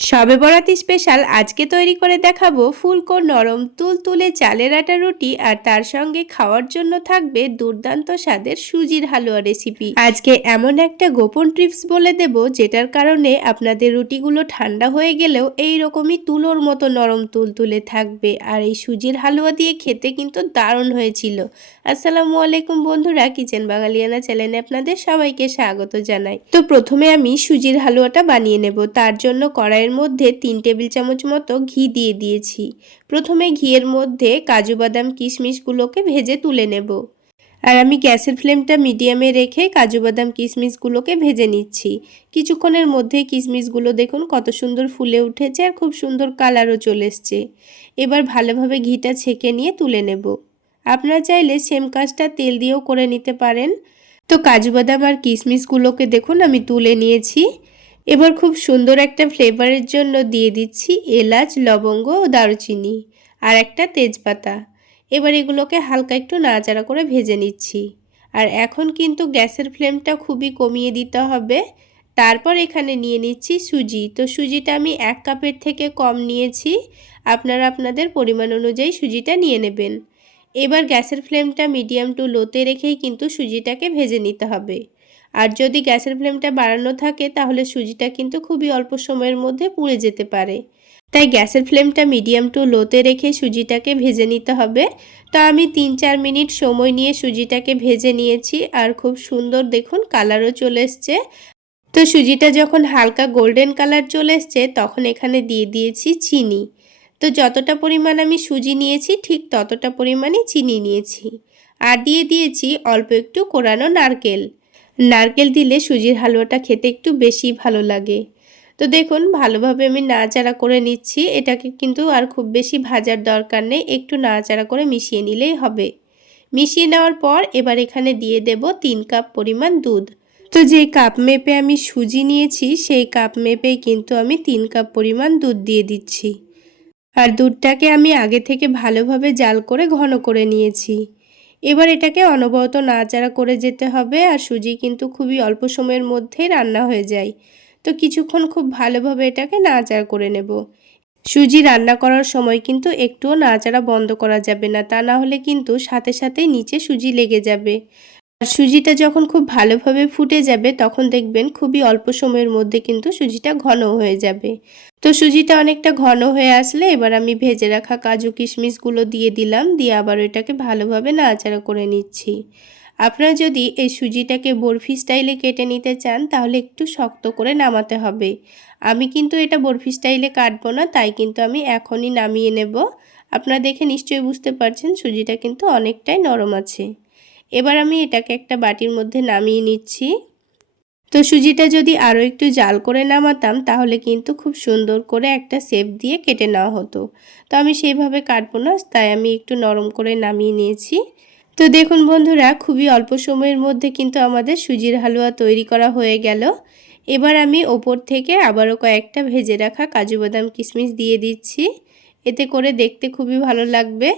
শবে বরাত স্পেশাল আজকে তৈরি করে দেখাবো ফুলকো নরম তুলতুলে চালের আটা রুটি আর তার সঙ্গে খাওয়ার জন্য থাকবে দুর্দান্ত স্বাদের সুজির হালুয়া রেসিপি। আজকে এমন একটা গোপন টিপস বলে দেব যেটার কারণে আপনাদের রুটিগুলো ঠান্ডা হয়ে গেলেও এই রকমই তুলোর মতো নরম তুলতুলে থাকবে। আর এই সুজির হালুয়া দিয়ে খেতে কিন্তু দারুণ হয়েছিল। আসসালামু আলাইকুম বন্ধুরা, কিচেন বাঙালিয়ানা চ্যানেলে আপনাদের সবাইকে স্বাগত জানাই। তো প্রথমে আমি সুজির হালুয়াটা বানিয়ে নেব। তার জন্য কড়াইয়ের মধ্যে 3 টেবিল চামচ মতো ঘি দিয়ে দিয়েছি। প্রথমে ঘিয়ের মধ্যে কাজু বাদাম কিশমিশগুলোকে ভেজে তুলে নেব। আর আমি গ্যাসের ফ্লেমটা মিডিয়ামে রেখে কাজু বাদাম কিশমিশগুলোকে ভেজে নিচ্ছি। কিছুক্ষণের মধ্যে কিশমিশগুলো দেখুন কত সুন্দর ফুলে উঠেছে আর খুব সুন্দর কালারও চলে এসছে। এবার ভালোভাবে ঘিটা ছেঁকে নিয়ে তুলে নেব। আপনারা চাইলে সেম কাজটা তেল দিয়েও করে নিতে পারেন। তো কাজু বাদাম আর কিশমিশগুলোকে দেখুন আমি তুলে নিয়েছি। এবার খুব সুন্দর একটা ফ্লেভারের জন্য দিয়ে দিচ্ছি এলাচ, লবঙ্গ ও দারুচিনি আর একটা তেজপাতা। এবার এগুলোকে হালকা একটু নাড়াচাড়া করে ভেজে নিচ্ছি। আর এখন কিন্তু গ্যাসের ফ্লেমটা খুবই কমিয়ে দিতে হবে। তারপর এখানে নিয়ে নিচ্ছি সুজি। তো সুজিটা আমি 1 কাপের থেকে কম নিয়েছি। আপনারা আপনাদের পরিমাণ অনুযায়ী সুজিটা নিয়ে নেবেন। এবার গ্যাসের ফ্লেমটা মিডিয়াম টু লোতে রেখেই কিন্তু সুজিটাকে ভেজে নিতে হবে। আর যদি গ্যাসের ফ্লেমটা বাড়ানো থাকে তাহলে সুজিটা কিন্তু খুবই অল্প সময়ের মধ্যে পুড়ে যেতে পারে। তাই গ্যাসের ফ্লেমটা মিডিয়াম টু লোতে রেখে সুজিটাকে ভেজে নিতে হবে। তো আমি 3-4 মিনিট সময় নিয়ে সুজিটাকে ভেজে নিয়েছি আর খুব সুন্দর দেখুন কালারও চলে এসছে। তো সুজিটা যখন হালকা গোল্ডেন কালার চলে এসছে তখন এখানে দিয়ে দিয়েছি চিনি। তো যতটা পরিমাণ আমি সুজি নিয়েছি ঠিক ততটা পরিমাণই চিনি নিয়েছি। আর দিয়ে দিয়েছি অল্প একটু কোরানো নারকেল। নারকেল দিলে সুজির হালুয়াটা খেতে একটু বেশি ভালো লাগে। তো দেখুন ভালোভাবে আমি নাড়াচাড়া করে নিচ্ছি। এটাকে কিন্তু আর খুব বেশি ভাজার দরকার নেই, একটু নাড়াচাড়া করে মিশিয়ে নিলেই হবে। মিশিয়ে নেওয়ার পর এবার এখানে দিয়ে দেব 3 কাপ পরিমাণ দুধ। তো যে কাপ মেপে আমি সুজি নিয়েছি সেই কাপ মেপেই কিন্তু আমি 3 কাপ পরিমাণ দুধ দিয়ে দিচ্ছি। আর দুধটাকে আমি আগে থেকে ভালোভাবে জাল করে ঘন করে নিয়েছি। এবার এটাকে অনবরত নাড়াচাড়া করে যেতে হবে। আর সুজি কিন্তু খুবই অল্প সময়ের মধ্যেই রান্না হয়ে যায়। তো কিছুক্ষণ খুব ভালোভাবে এটাকে নাড়াচাড়া করে নেব। সুজি রান্না করার সময় কিন্তু একটুও নাড়াচাড়া বন্ধ করা যাবে না, তা না হলে কিন্তু সাথে সাথেই নিচে সুজি লেগে যাবে। আর সুজিটা যখন খুব ভালোভাবে ফুটে যাবে তখন দেখবেন খুবই অল্প সময়ের মধ্যে কিন্তু সুজিটা ঘন হয়ে যাবে। তো সুজিটা অনেকটা ঘন হয়ে আসলে এবার আমি ভেজে রাখা কাজু কিশমিশগুলো দিয়ে দিলাম, দিয়ে আবার এটাকে ভালোভাবে নাড়াচাড়া করে নিচ্ছি। আপনারা যদি এই সুজিটাকে বরফি স্টাইলে কেটে নিতে চান তাহলে একটু শক্ত করে নামাতে হবে। আমি কিন্তু এটা বরফি স্টাইলে কাটবো না, তাই কিন্তু আমি এখনই নামিয়ে নেব। আপনারা দেখে নিশ্চয়ই বুঝতে পারছেন সুজিটা কিন্তু অনেকটাই নরম আছে। এবার আমি এটাকে একটা বাটির মধ্যে নামিয়ে নিচ্ছি। তো সুজিটা যদি আরও একটু জাল করে নামাতাম তাহলে কিন্তু খুব সুন্দর করে একটা শেপ দিয়ে কেটে নেওয়া হতো। তো আমি সেইভাবে কাটবো না, তাই আমি একটু নরম করে নামিয়ে নিয়েছি। তো দেখুন বন্ধুরা, খুবই অল্প সময়ের মধ্যে কিন্তু আমাদের সুজির হালুয়া তৈরি করা হয়ে গেল। এবার আমি ওপর থেকে আবারও কয়েকটা ভেজে রাখা কাজু বাদাম কিশমিশ দিয়ে দিচ্ছি। এতে করে দেখতে খুবই ভালো লাগবে।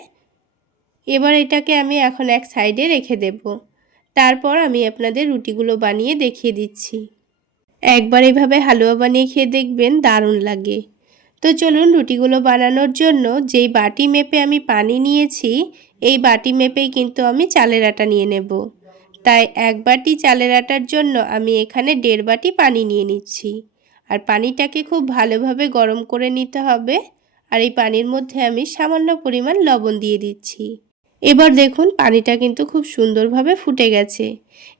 এবার এটাকে আমি এখন এক সাইডে রেখে দেব। তারপর আমি আপনাদের রুটিগুলো বানিয়ে দেখিয়ে দিচ্ছি। একবার এভাবে হালুয়া বানিয়ে খেয়ে দেখবেন দারুণ লাগে। তো চলুন রুটিগুলো বানানোর জন্য যেই বাটি মেপে আমি পানি নিয়েছি এই বাটি মেপেই কিন্তু আমি চালের আটা নিয়ে নেব। তাই 1 বাটি চালের আটার জন্য আমি এখানে 1.5 বাটি পানি নিয়ে নিচ্ছি। আর পানিটাকে খুব ভালোভাবে গরম করে নিতে হবে। আর এই পানির মধ্যে আমি সামান্য পরিমাণ লবণ দিয়ে দিচ্ছি। এবার দেখুন পানিটা কিন্তু খুব সুন্দরভাবে ফুটে গেছে।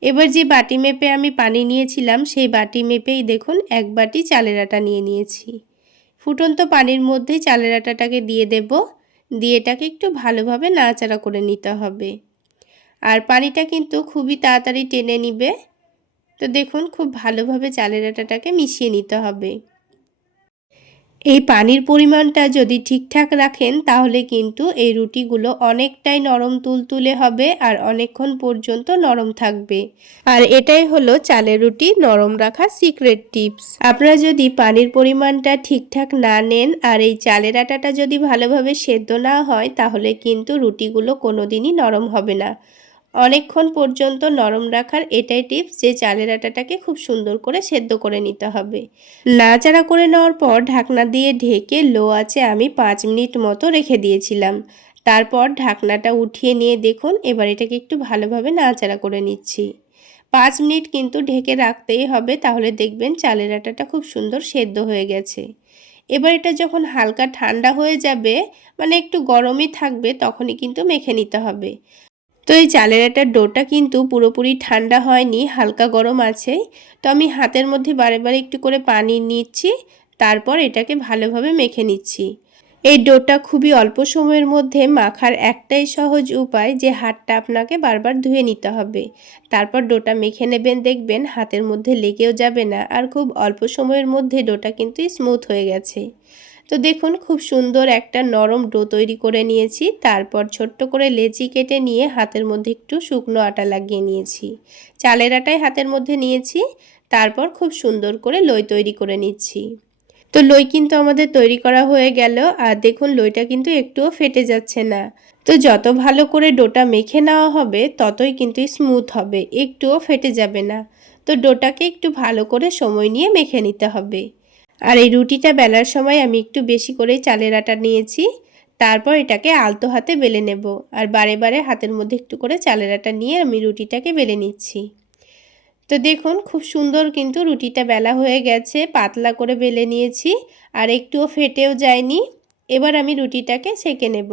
এবার যে বাটি মেপে আমি পানি নিয়েছিলাম সেই বাটি মেপেই দেখুন 1 বাটি চালের আটা নিয়ে নিয়েছি। ফুটন্ত পানির মধ্যেই চালের আটাটাকে দিয়ে দেব। দিয়ে এটাকে একটু ভালোভাবে নাড়াচাড়া করে নিতে হবে। আর পানিটা কিন্তু খুবই তাড়াতাড়ি টেনে নিবে। তো দেখুন খুব ভালোভাবে চালের আটাটাকে মিশিয়ে নিতে হবে। এই পানির পরিমাণটা যদি ঠিকঠাক রাখেন তাহলে কিন্তু এই রুটিগুলো অনেকটাই নরম তুলতুলে হবে আর অনেকক্ষণ পর্যন্ত নরম থাকবে। আর এটাই হলো চালের রুটি নরম রাখার সিক্রেট টিপস। আপনারা যদি পানির পরিমাণটা ঠিকঠাক না নেন আর এই চালের আটাটা যদি ভালোভাবে সেদ্ধ না হয় তাহলে কিন্তু রুটিগুলো কোনোদিনই নরম হবে না। অনেকক্ষণ পর্যন্ত নরম রাখার এটাই টিপস যে চালের আটাটাকে খুব সুন্দর করে সেদ্ধ করে নিতে হবে। নাড়াচাড়া করে নেওয়ার পর ঢাকনা দিয়ে ঢেকে লো আঁচে আমি 5 মিনিট মতো রেখে দিয়েছিলাম। তারপর ঢাকনাটা উঠিয়ে নিয়ে দেখুন এবার এটাকে একটু ভালোভাবে নাড়াচাড়া করে নিচ্ছি। 5 মিনিট কিন্তু ঢেকে রাখতেই হবে, তাহলে দেখবেন চালের আটাটা খুব সুন্দর সেদ্ধ হয়ে গেছে। এবার এটা যখন হালকা ঠান্ডা হয়ে যাবে, মানে একটু গরমই থাকবে, তখনই কিন্তু মেখে নিতে হবে। তো এই চালের আটার ডোটা কিন্তু পুরোপুরি ঠান্ডা হয়নি, হালকা গরম আছে। তো আমি হাতের মধ্যে বারে বারে একটু করে পানি নিচ্ছি, তারপর এটাকে ভালোভাবে মেখে নিচ্ছি। এই ডোটা খুবই অল্প সময়ের মধ্যে মাখার একটাই সহজ উপায় যে হাতটা আপনাকে বারবার ধুয়ে নিতে হবে। তারপর ডোটা মেখে নেবেন, দেখবেন হাতের মধ্যে লেগেও যাবে না, আর খুব অল্প সময়ের মধ্যে ডোটা কিন্তু স্মুথ হয়ে গেছে। তো দেখুন খুব সুন্দর একটা নরম ডো তৈরি করে নিয়েছি। তারপর ছোট্ট করে লেচি কেটে নিয়ে হাতের মধ্যে একটু শুকনো আটা লাগিয়ে নিয়েছি। চালের আটাই হাতের মধ্যে নিয়েছি। তারপর খুব সুন্দর করে লই তৈরি করে নিচ্ছি। তো লই কিন্তু আমাদের তৈরি করা হয়ে গেল, আর দেখুন লইটা কিন্তু একটুও ফেটে যাচ্ছে না। তো যত ভালো করে ডোটা মেখে নেওয়া হবে ততই কিন্তু স্মুথ হবে, একটুও ফেটে যাবে না। তো ডোটাকে একটু ভালো করে সময় নিয়ে মেখে নিতে হবে। আর এই রুটিটা বেলার সময় আমি একটু বেশি করেই চালের আটা নিয়েছি। তারপর এটাকে আলতো হাতে বেলে নেব, আর বারে বারে হাতের মধ্যে একটু করে চালের আটা নিয়ে আমি রুটিটাকে বেলে নিচ্ছি। তো দেখুন খুব সুন্দর কিন্তু রুটিটা বেলা হয়ে গেছে, পাতলা করে বেলে নিয়েছি, আর একটুও ফেটেও যায়নি। এবার আমি রুটিটাকে সেঁকে নেব।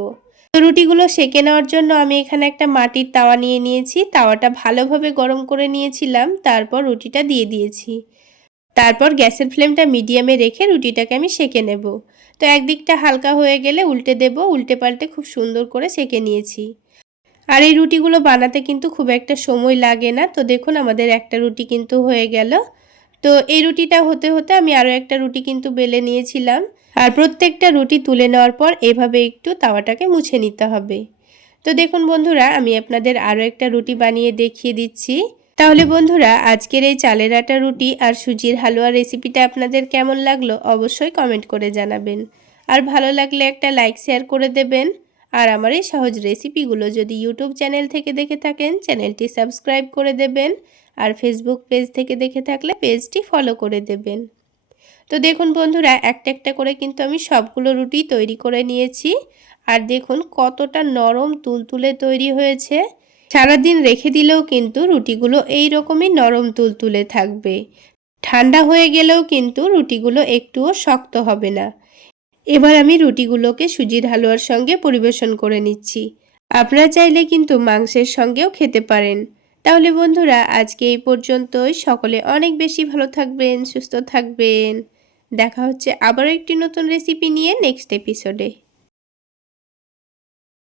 তো রুটিগুলো সেঁকে নেওয়ার জন্য আমি এখানে একটা মাটির তাওয়া নিয়ে নিয়েছি। তাওয়াটা ভালোভাবে গরম করে নিয়েছিলাম, তারপর রুটিটা দিয়ে দিয়েছি। তারপর গ্যাসের ফ্লেমটা মিডিয়ামে রেখে রুটিটাকে আমি সেঁকে নেব। তো একদিকটা হালকা হয়ে গেলে উল্টে দেব, উল্টে পাল্টে খুব সুন্দর করে সেঁকে নিয়েছি। আর এই রুটিগুলো বানাতে কিন্তু খুব একটা সময় লাগে না। তো দেখুন আমাদের একটা রুটি কিন্তু হয়ে গেল। তো এই রুটিটা হতে হতে আমি আরও একটা রুটি কিন্তু বেলে নিয়েছিলাম। আর প্রত্যেকটা রুটি তুলে নেওয়ার পর এভাবে একটু তাওয়াটাকে মুছে নিতে হবে। তো দেখুন বন্ধুরা, আমি আপনাদের আরও একটা রুটি বানিয়ে দেখিয়ে দিচ্ছি। তাহলে বন্ধুরা, আজকের এই চালের আটা রুটি আর সুজির হালুয়া রেসিপিটা আপনাদের কেমন লাগলো অবশ্যই কমেন্ট করে জানাবেন। আর ভালো লাগলে একটা লাইক শেয়ার করে দেবেন। আর আমার এই সহজ রেসিপিগুলো যদি ইউটিউব চ্যানেল থেকে দেখে থাকেন চ্যানেলটি সাবস্ক্রাইব করে দেবেন, আর ফেসবুক পেজ থেকে দেখে থাকলে পেজটি ফলো করে দেবেন। তো দেখুন বন্ধুরা, একটা একটা করে কিন্তু আমি সবগুলো রুটি তৈরি করে নিয়েছি। আর দেখুন কতটা নরম তুলতুলে তৈরি হয়েছে। সারাদিন রেখে দিলেও কিন্তু রুটিগুলো এই রকমই নরম তুলতুলে থাকবে। ঠান্ডা হয়ে গেলেও কিন্তু রুটিগুলো একটুও শক্ত হবে না। এবার আমি রুটিগুলোকে সুজির হালুয়ার সঙ্গে পরিবেশন করে নিচ্ছি। আপনারা চাইলে কিন্তু মাংসের সঙ্গেও খেতে পারেন। তাহলে বন্ধুরা, আজকে এই পর্যন্তই। সকলে অনেক বেশি ভালো থাকবেন, সুস্থ থাকবেন। দেখা হচ্ছে আবারও একটি নতুন রেসিপি নিয়ে নেক্সট এপিসোডে।